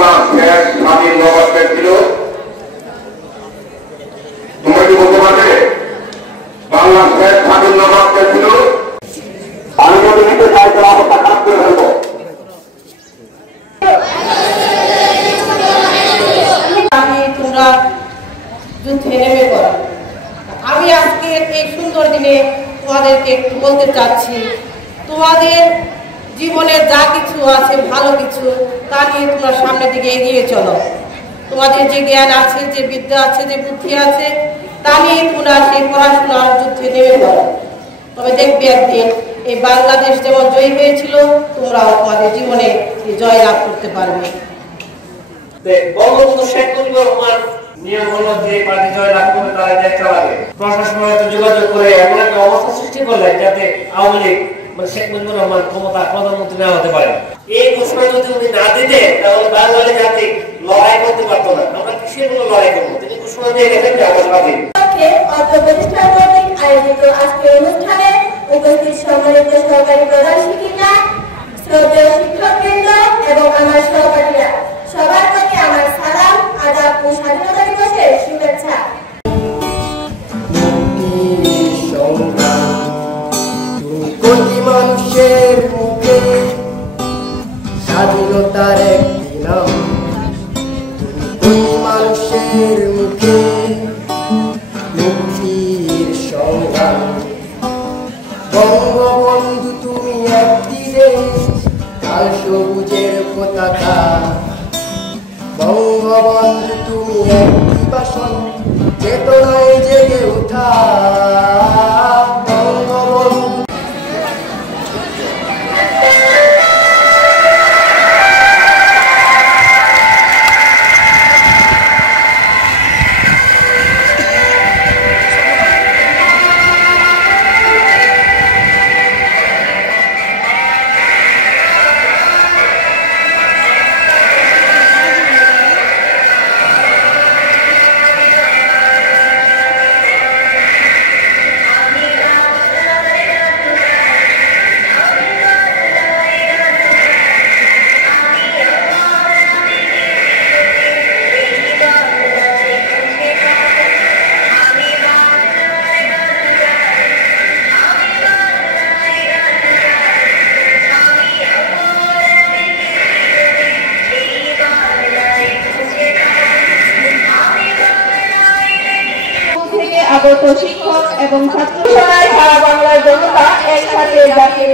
বাংলার শেষ স্বাধীন নবাব ছিল? তোমরা কি বলতে পারবে বাংলার শেষ স্বাধীন নবাব ছিল? আমি যদি নিতে চাই তাহলে অবস্থা খারাপ করে ফেলবো। তোমরা যুদ্ধে নেমে পড়ো। আমি আজকে এই সুন্দর দিনে তোমাদেরকে একটু বলতে চাচ্ছি, তোমাদের জীবনে যা কিছু আছে ভালো কিছু, তা নিয়ে তোমরা সামনের দিকে এগিয়ে চলো। তোমাদের যে জ্ঞান আছে, যে বিদ্যা আছে, যে বুদ্ধি আছে, তা নিয়ে তোমরা সেই পড়াশোনার যুদ্ধে নেমে পড়ো। তবে দেখবে একদিন এই বাংলাদেশ যেমন জয়ী হয়েছিল, তোমরাও তোমাদের জীবনে জয় লাভ করতে পারবে। বঙ্গবন্ধু শেখ মুজিবুর রহমান নিয়ম হলো যে পার্টি জয় লাভ করবে তারা দেশ চালাবে। প্রশাসনের সাথে যোগাযোগ করে এমন একটা অবস্থা সৃষ্টি করলেন যাতে আওয়ামী লীগ শেখ মুজিবুর রহমান ক্ষমতা প্রধানমন্ত্রী না হতে পারে। এই ঘোষণা যদি উনি না দিতেন তাহলে বাঙালি জাতি লড়াই করতে পারতো না। আমরা কিসের জন্য লড়াই করবো? তিনি ঘোষণা দিয়ে গেছেন যে আমরা স্বাধীন। প্রতিষ্ঠান কর্তৃক আয়োজিত আজকের অনুষ্ঠানে উপস্থিত সম্মানিত সহকারী প্রধান শিক্ষিকা, শ্রদ্ধেয় শিক্ষকবৃন্দ এবং আমার সহপাঠীরা, সবার প্রতি আমার সালাম, আদাব ও স্বাধীনতা দিবসের শুভেচ্ছা। কোটি মানুষের মুখে স্বাধীনতার একটি নাম, কোটি মানুষের মুখে মুক্তির সংগ্রাম। বঙ্গবন্ধু তুমি একটি দেশ, লাল সবুজের পতাকা। বঙ্গবন্ধু তুমি একটি বাসন, চেতনায় জেগে ওঠা। আগত শিক্ষক এবং ছাত্র সারা বাংলার জনতা একসাথে জাতীয়